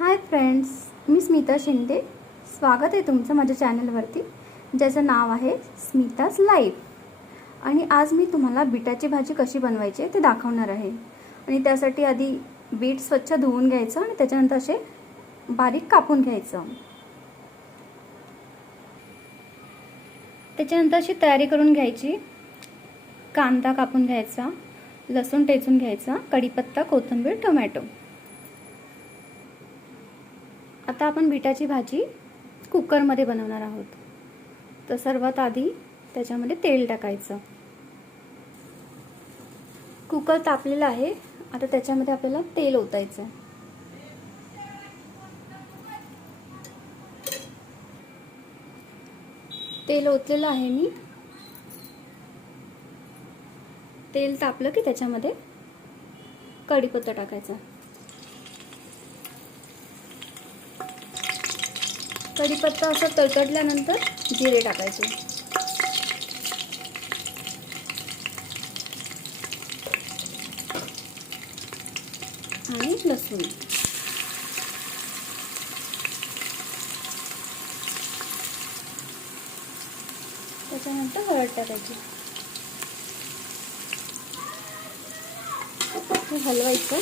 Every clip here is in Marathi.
हाय फ्रेंड्स, मी स्मिता शिंदे. स्वागत आहे तुमचं माझ्या चॅनलवरती, ज्याचं नाव आहे स्मिताज लाईफ. आणि आज मी तुम्हाला बीटाची भाजी कशी बनवायची ते दाखवणार आहे. आणि त्यासाठी आधी बीट स्वच्छ धुवून घ्यायचं आणि त्याच्यानंतर असे बारीक कापून घ्यायचं. त्याच्यानंतर अशी तयारी करून घ्यायची. कांदा कापून घ्यायचा, लसूण टेचून घ्यायचा, कढीपत्ता, कोथिंबीर, टोमॅटो. आता आपण बीटाची भाजी कुकरमध्ये बनवणार आहोत. तर सर्वात आधी त्याच्यामध्ये तेल टाकायचं. कुकर तापलेला आहे. आता त्याच्यामध्ये आपल्याला तेल ओतायचं. तेल ओतलेलं आहे मी. तेल तापलं की त्याच्यामध्ये कढीपत्ता टाकायचा. कढीपत्ता असं तडतडल्यानंतर जिरे टाकायचे. आणि लसूण. त्याच्यानंतर हळद टाकायची. हलवायचं.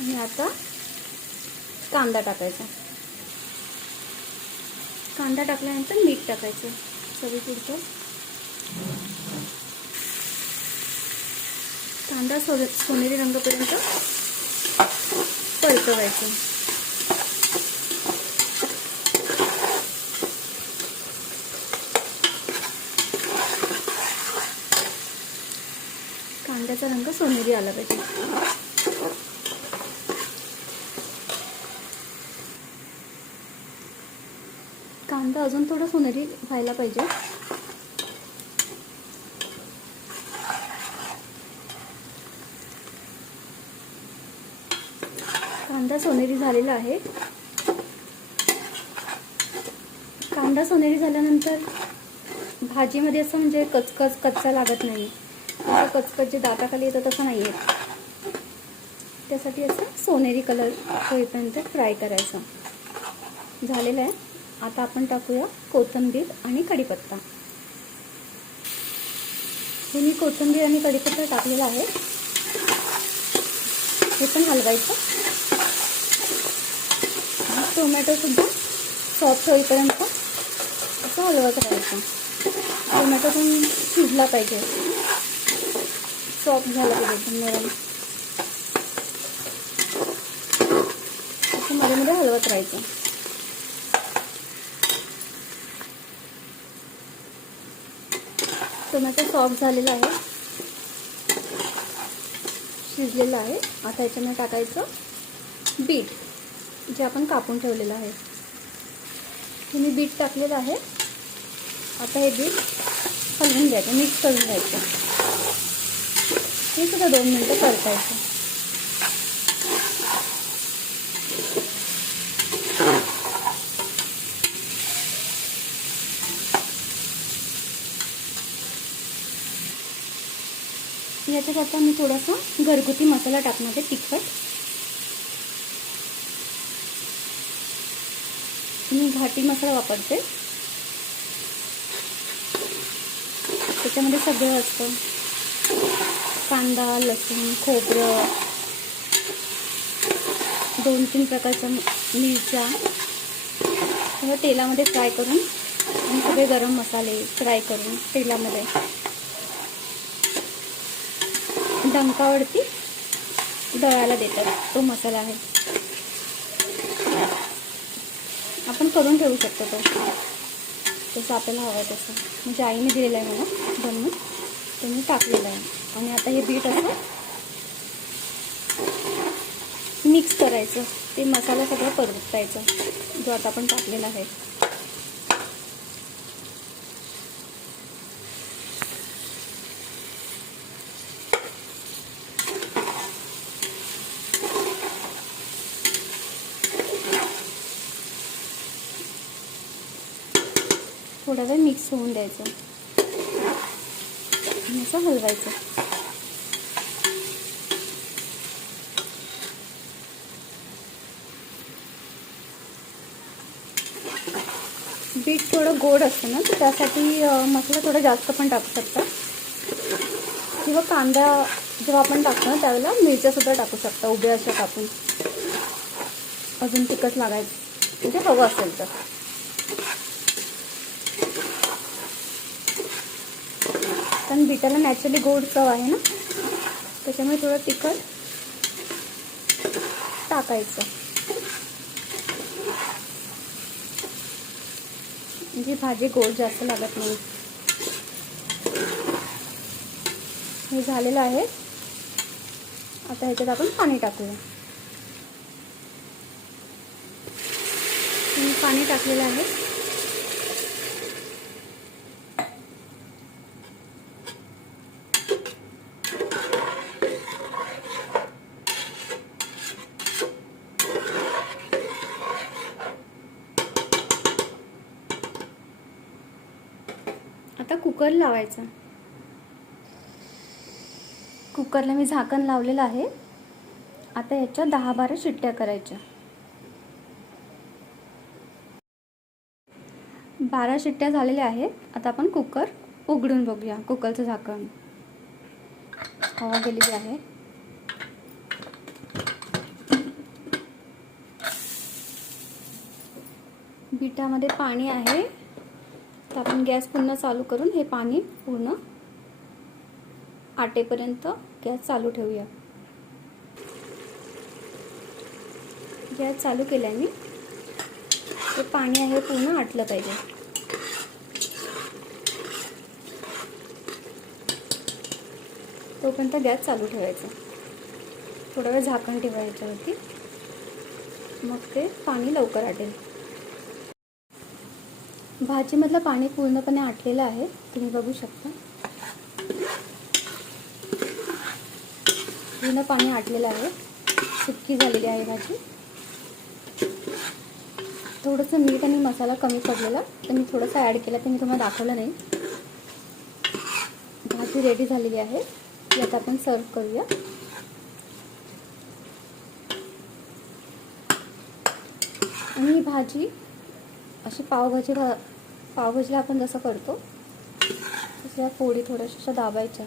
आणि आता कांदा टाकायचा. कांदा टाकल्यानंतर मीठ टाकायचं चवीपुरतं. कांदा सोनेरी रंगापर्यंत परतवायचं. कांद्याचा रंग सोनेरी आला पाहिजे. कांदा अजून थोडा सोनेरी व्हायला पाहिजे. कांदा सोनेरी झालेला आहे. कांदा सोनेरी झाल्यानंतर भाजीमध्ये असं म्हणजे कच्चा लागत नाही. असं कचकच जे दाताखाली येतं तसं नाही येत. त्यासाठी असं सोनेरी कलर होईपर्यंत फ्राय करायचं. झालेलं आहे. आता आपण टाकूया कोथिंबीर आणि कढीपत्ता. हे मी कोथिंबीर आणि कढीपत्ता टाकलेला आहे. हे पण हलवायचं. टोमॅटो सुद्धा सॉफ्ट होईपर्यंत असं हलवत राहायचं. टोमॅटो पण शिजला पाहिजे, सॉफ्ट झाला पाहिजे, नरम. असं मध्ये मध्ये हलवत राहायचं. टोमॅटो सॉफ्ट झालेला आहे, शिजलेला आहे. आता याच्यामध्ये टाकायचं बीट, जे आपण कापून ठेवलेलं आहे. हे मी बीट टाकलेलं आहे. आता हे बीट हलवून घ्यायचं, मिक्स करून घ्यायचं. हे सुद्धा 2 मिनिटं परतायचं. याच्याकरता मी थोडासा घरगुती मसाला टाकणार आहे, तिखट. मी घाटी मसाला वापरते. त्याच्यामध्ये सगळं असतं. कांदा, लसूण, खोबरं, 2-3 प्रकारच्या मिरच्या सगळं तेलामध्ये फ्राय करून, आणि सगळे गरम मसाले फ्राय करून तेलामध्ये डंकावरती दळायला देतात. तो मसाला आहे. आपण करून ठेवू शकतो तो, जसं आपल्याला हवं आहे तसं. म्हणजे आईने दिलेलं आहे मला बनवून, ते मी टाकलेलं आहे. आणि आता हे बीट असं मिक्स करायचं. ते मसाला सगळं परतायचा जो आता आपण टाकलेला आहे. थोडा वेळ मिक्स होऊन द्यायचं. आणि असं हलवायचं. बीट थोडं गोड असतं ना, तर त्यासाठी मसाला थोडा जास्त पण टाकू शकता, किंवा कांदा जेव्हा आपण टाकतो ना त्यावेळेला मिरच्यासुद्धा टाकू शकता उभ्या अशा कापून, अजून तिखट लागायचं म्हणजे हवं असेल तर. कारण बीटाला नॅचरली गोड चव आहे ना, त्याच्यामुळे थोडं तिखट टाकायचं, म्हणजे भाजी गोड जास्त लागत नाही. हे झालेलं आहे. आता ह्याच्यात आपण पाणी टाकूया. मी पाणी टाकलेलं आहे. आता कुकर लावायचा. कुकरला मी झाकण लावलेलं आहे. आता याच्या 10-12 शिट्ट्या करायच्या. 12 शिट्ट्या झालेल्या आहेत. आता आपण कुकर उघडून बघूया. कुकरचं झाकण, हवा गेलेली आहे. बीटामध्ये पाणी आहे, तर आपण गॅस पुन्हा चालू करून हे पाणी पूर्ण आटेपर्यंत गॅस चालू ठेवूया. गॅस चालू केला मी. हे पाणी आहे पूर्ण आटलं पाहिजे. तोपर्यंत गॅस चालू ठेवायचा. थोडा वेळ झाकण ठेवायचं याच्यावरती, मग ते पाणी लवकर आटेल. भाजीमधलं पाणी पूर्णपणे आटलेलं आहे, तुम्ही बघू शकता. पूर्ण पाणी आटलेलं आहे, सुक्की झालेली आहे भाजी. थोडंसं मीठ आणि मसाला कमी पडलेला, तर मी थोडंसं ॲड केला, ते मी तुम्हाला दाखवलं नाही. भाजी रेडी झालेली आहे. यात आपण सर्व करूया. आणि ही भाजी अशी पावभाजीला आपण जसं करतो तसं फोडी थोड्याशा दाबायच्या.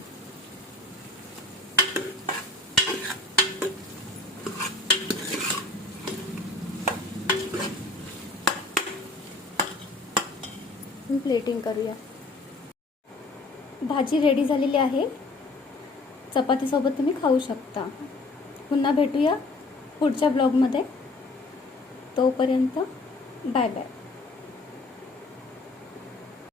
प्लेटिंग करूया. भाजी रेडी झालेली आहे. चपातीसोबत तुम्ही खाऊ शकता. पुन्हा भेटूया पुढच्या ब्लॉगमध्ये. तोपर्यंत बाय बाय.